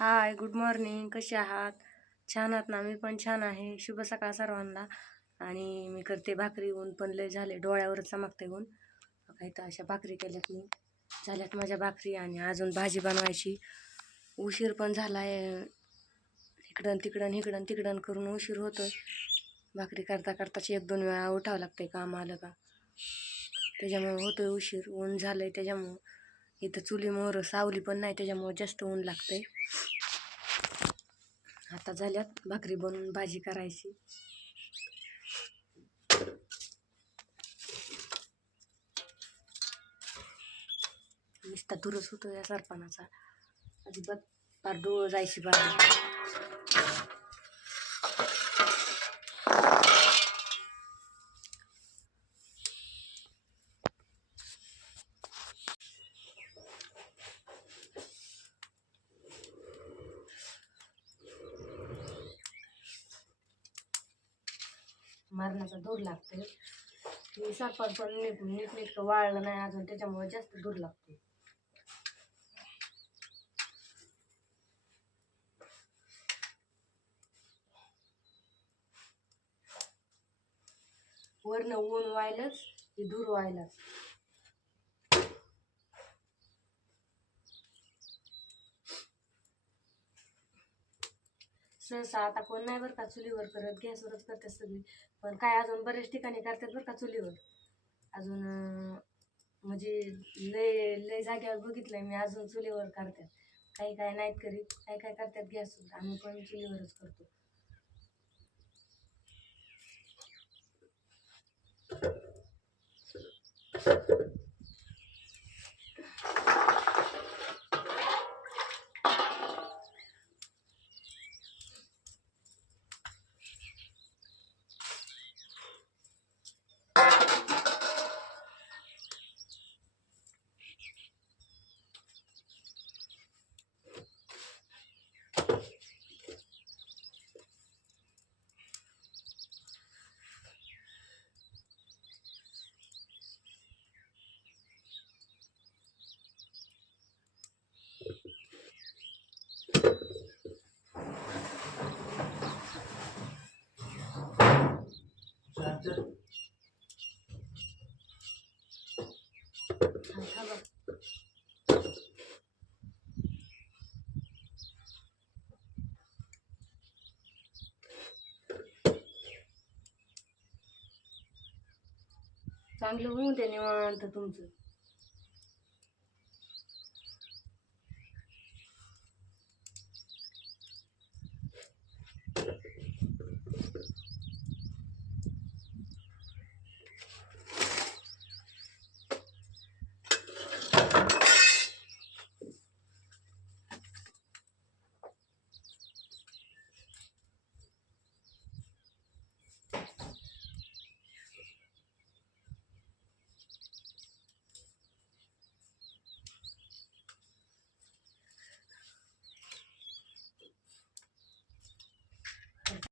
Hi good morning कसे आहात? छान आहात ना? मी पण छान आहे. शुभ सकाळ सर्वांना. आणि मी करते भाकरी ऊन पण लय झाले. डोळ्यावर चमकते ऊन. काही तर अशा भाकरी केल्यात मी. झाल्यात माझ्या भाकरी आणि अजून भाजी बनवायची. उशीर पण झाला आहे इकडं तिकडं इकडं तिकडं करून उशीर होतोय. भाकरी करता करताच एक दोन वेळा उठावं लागते काम आलं का? त्याच्यामुळे होतोय उशीर. ऊन झालंय त्याच्यामुळं. इथं चुलीमोर सावली पण नाही त्याच्यामुळे जास्त ऊन लागते आता झाल्यात भाकरी बनवून भाजी करायची. नुसता धुरच होतो या सरपणाचा. अजिबात फार डोळ जायची बाहेर मरणाचा दूर लागते. मी सरपण पण नीट नीटनेटकं वाळलं नाही अजून त्याच्यामुळे जास्त दूर लागते. वरनं ऊन व्हायलाच की दूर व्हायलाच सहसा आता कोण नाही बरं का चुलीवर करत गॅसवरच करतात सगळी. पण काय अजून बरेच ठिकाणी करतात बरं का चुलीवर. अजून म्हणजे लय लय जाग्यावर बघितलंय मी अजून चुलीवर करतात. काही काय नाहीत करीत काही काय करतात गॅसवर. आम्ही पण चुलीवरच करतो. हा, थांबा. चांगलं होऊ दे निवांत तुमचं